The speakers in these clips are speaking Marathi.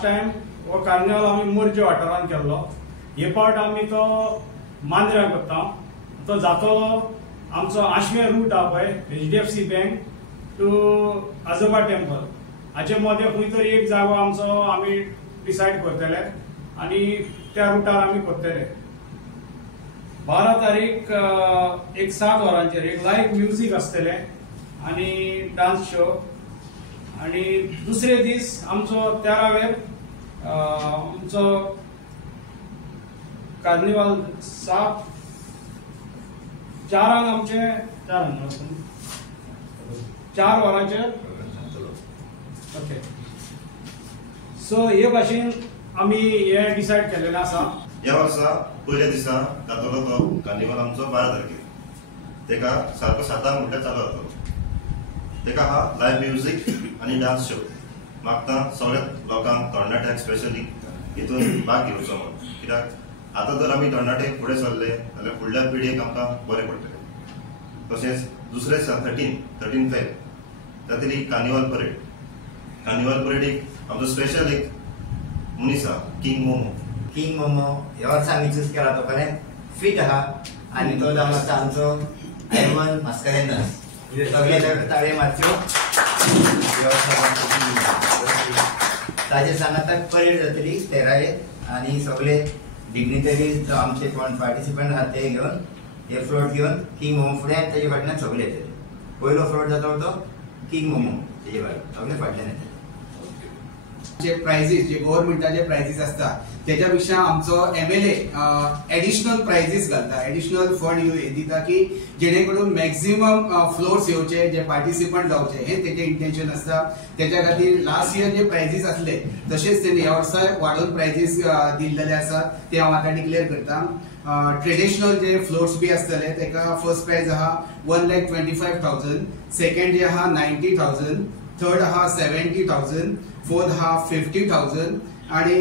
लास्ट टाइम वो कार्निवल आम्ही मोरजे वाठारांत केल्लो. हे पावट आम्ही तो मांद्र्या करता. तो जातलो आमचो आश्वे रूट हा पळय HDFC बँक टू आजोबा टेम्पल हाचे मदें खंय तरी एक जागो आमचो आमी डिसायड करतले आनी त्या रुटार आमी करतले. 12 तारीख एक 7 वरांचेर एक लायव्ह म्युझिक आसतले आनी डान्स शो. आणि दुसरे दीस आमचो 13वेर आमचो कार्निवल 4 आमचे 4 वरांचेर. ओके. सो हे भाशेन आमी हे डिसायड केलेले आसा. या वर्सा पयल्या दिसा जातलो तो कार्निवल आमचो 12 तारखेर. तेका सारको 7 म्हणल्यार चालू जातलो. तेका हा लायव्ह म्युझिक आणि डान्स शो. मागता सगळ्या लोकांक तरणाट्यांक स्पेशली हितून भाग घेवचो म्हणून. कित्याक आतां जर आमी तरणाटे फुडें सरले जाल्यार फुडल्या पिळगेक आमकां बरें पडटलें. तशेंच दुसरे 13 फेब तातूंत कार्निवल परेड. कार्निवल परेडीक आमचो स्पेशल एक मनीस आहा किंग मोमो. किंग मोमो ह्या वर्सा आमी चूज केला. तो बरें फिट आहा आनी तो जावन आसा आमचो आयमन मास्कारेन्हस. सगळे ताळे मारच्यो. ताजे सांगात परेड जातली 13 आनी सगळे डिग्निटरीज आमचे कोण पार्टिसिपंट आहात ते घेवन हे फ्लोट घेवन किंग मोमो फुडें आनी ताजे फाटल्यान सगळे येतले. पयलो फ्लोट जाता तो किंग मोमो ताजे सगळे फाटल्यान येतले. जे प्राइजेस जे गव्हर्नमेंटाचे प्राइजेस असतात त्याच्यापेक्षा आमचो MLA एडिशनल प्राइजेस घालता. एडिशनल फंड दिता की जेणेकरून मॅक्झिमम फ्लोर्स येवचे जे पार्टिसिपंट जावचे हे त्याचे इंटेन्शन असता. त्याच्या खातीर लास्ट इयर जे प्राइजेस असले तसेच त्यांनी ह्या वर्सा वाडून प्राइजेस दिल्लेले आसात ते हांव आतां डिक्लेअर करता. ट्रेडिशनल जे फ्लोर्स बी असतले तेका फर्स्ट प्राइज आहा 1,25,000, सेकंड जे आहा 90,000, थर्ड आहा 70,000, फोर्थ हा 50,000 आणि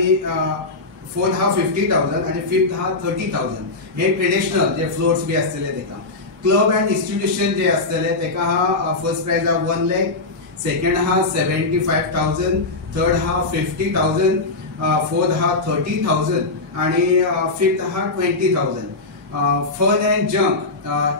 फोर्थ हा 50,000 आणि फिफ्थ हा 30,000. हे ट्रेडिशनल जे फ्लोर्स बी असतले तेका. क्लब अँड इन्स्टिट्यूशन जे असतले तेका हा फर्स्ट प्राइज हा 1 लाख, सेकंड हा 75,000, थर्ड हा 50,000, फोर्थ हा 30,000 आणि फिफ्थ हा 20,000. फन अँड जंक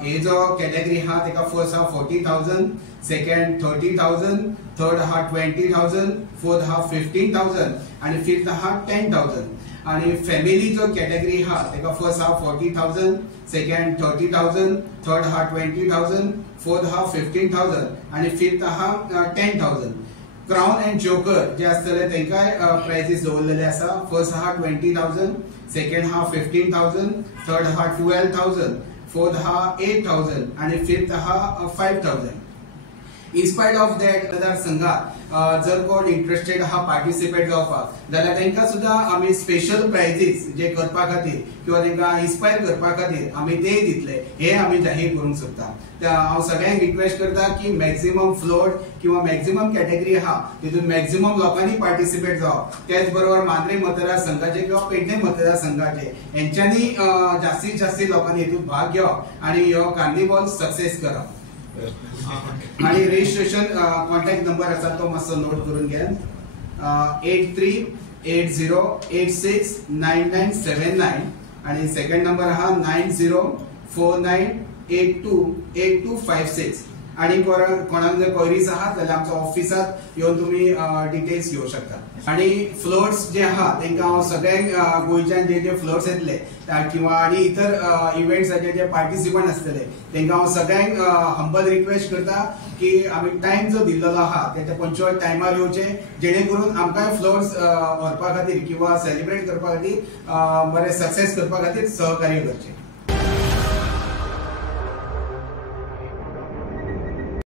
हे जो कॅटेगरी हा तेका फर्स्ट हा 40,000, सेकंड 30,000, थर्ड हा 20,000, फोर्थ हा 15,000 आणि फिफ्थ हा 10,000. आणि फॅमिली जो कॅटेगरी हा तेका फर्स्ट हा 40,000, सेकंड 30,000, थर्ड हा 20,000, फोर्थ हा 15,000 आणि फिफ्थ हा 10,000. क्राउन अँड जोकर जे असतले तेंकाय प्राइजेस दवरलेले आसा. फर्स्ट हा 20,000, सेकंड हा 15,000, थर्ड हा 12,000, फोर्थ हा 8,000 आणि फिफ्थ हा 5,000. इन्स्पायर्ड ऑफ दॅट मतदार संघात जर कोण इंटरेस्टेड आहा पार्टिसिपेट जावपाक जाल्यार तेंका सुद्धा आमी स्पेशल प्राइजेस जे करपा खातीर किंवा तेंका इन्स्पायर करपा खातीर आमी ते दितले हे आमी जाहीर करूंक सोदता. हांव सगळ्यांक रिक्वेस्ट करता की मॅक्झिमम फ्लोट किंवा मॅक्झिमम कॅटेगरी आहा तितून मॅक्झिमम लोकांनी पार्टिसिपेट जावप. त्याच बरोबर मांद्रे मतदार संघाचे किंवा पेडणे मतदार संघाचे यांच्यानी जास्तीत जास्त लोकांनी हेतून भाग घेवप आणि हो कार्निवल सक्सेस करप. आणि रजिस्ट्रेशन कॉन्टॅक्ट नंबर आसा तो मातसो नोट करून घ्या. 8380869979 आणि सेकंड नंबर आहा 9049828256. आणि कोणाक जर क्वेरीज आहात जाल्यार आमच्या ऑफिसात येवन तुम्ही डिटेल्स घेवं शकता. आणि फ्लोट्स जे आहात तेंका हांव सगळ्यांक गोंयच्यान जे फ्लोट्स येतले किंवा आणि इतर इव्हेंट्साचे जे पार्टिसिपंट असतले तेंका हांव सगळ्यांक हंबल रिक्वेस्ट करता की आमी टाइम जो दिल्लो आहा त्याच्या पंचवाद टायमार येवचे जेणेकरून आमकां फ्लोट्स व्हरपा खातीर किंवा सेलिब्रेट करपा खातीर बरे सक्सेस करपा खातीर सहकार्य करचे.